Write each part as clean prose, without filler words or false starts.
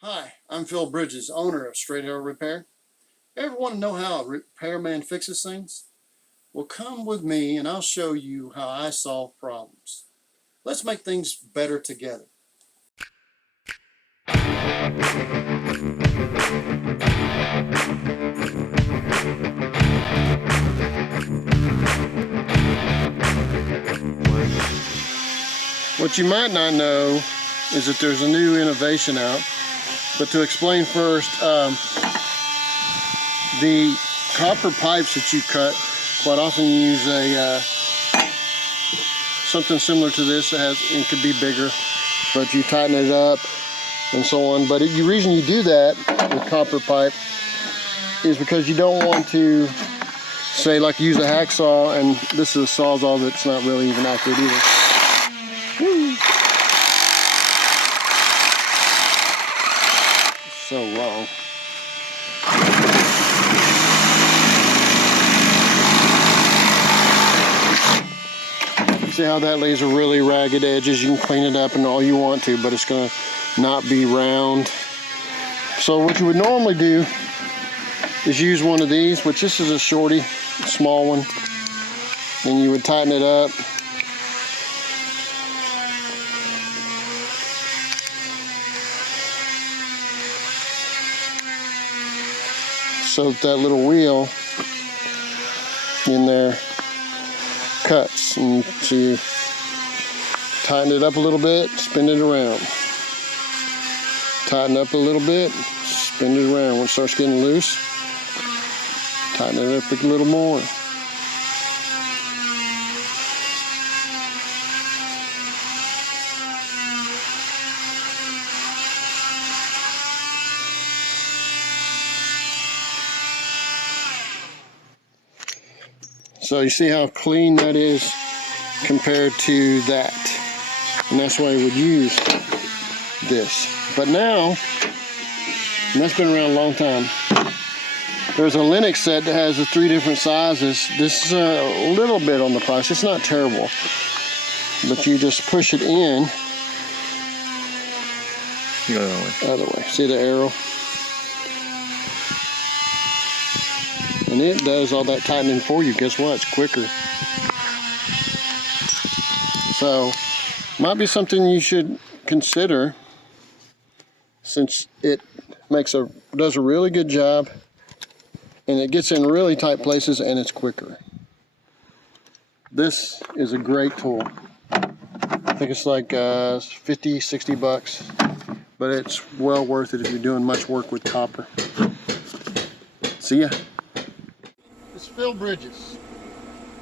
Hi, I'm Phil Bridges, owner of Straight Arrow Repair. Ever want to know how a repairman fixes things? Well, come with me and I'll show you how I solve problems. Let's make things better together. What you might not know is that there's a new innovation out. But to explain first, the copper pipes that you cut, quite often you use a something similar to this that it could be bigger, but you tighten it up and so on. But the reason you do that with copper pipe is because you don't want to, say, like use a hacksaw, and this is a sawzall that's not really even accurate either. Woo. So wrong. See how that leaves a really ragged edges? You can clean it up and all you want to, but it's going to not be round. So what you would normally do is use one of these, which this is a shorty, a small one, and you would tighten it up. So that little wheel in there cuts, and so you tighten it up a little bit, spin it around. Tighten up a little bit, spin it around. When it starts getting loose, tighten it up a little more. So you see how clean that is compared to that. And that's why we would use this. But now, and that's been around a long time, there's a Linux set that has the 3 different sizes. This is a little bit on the price. It's not terrible. But you just push it in. You go the other way. Other way. See the arrow? And it does all that tightening for you. Guess what? It's quicker. So, might be something you should consider, since it does a really good job, and it gets in really tight places, and it's quicker. This is a great tool. I think it's like 50, 60 bucks, but it's well worth it if you're doing much work with copper. See ya. It's Phil Bridges.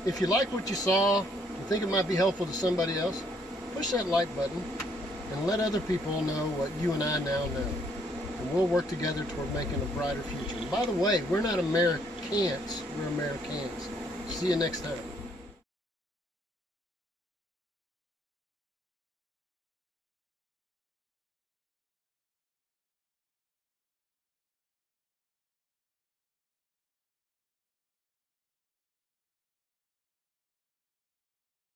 If you like what you saw, you think it might be helpful to somebody else, push that like button and let other people know what you and I now know. And we'll work together toward making a brighter future. And by the way, we're not Americans, we're Americans. See you next time.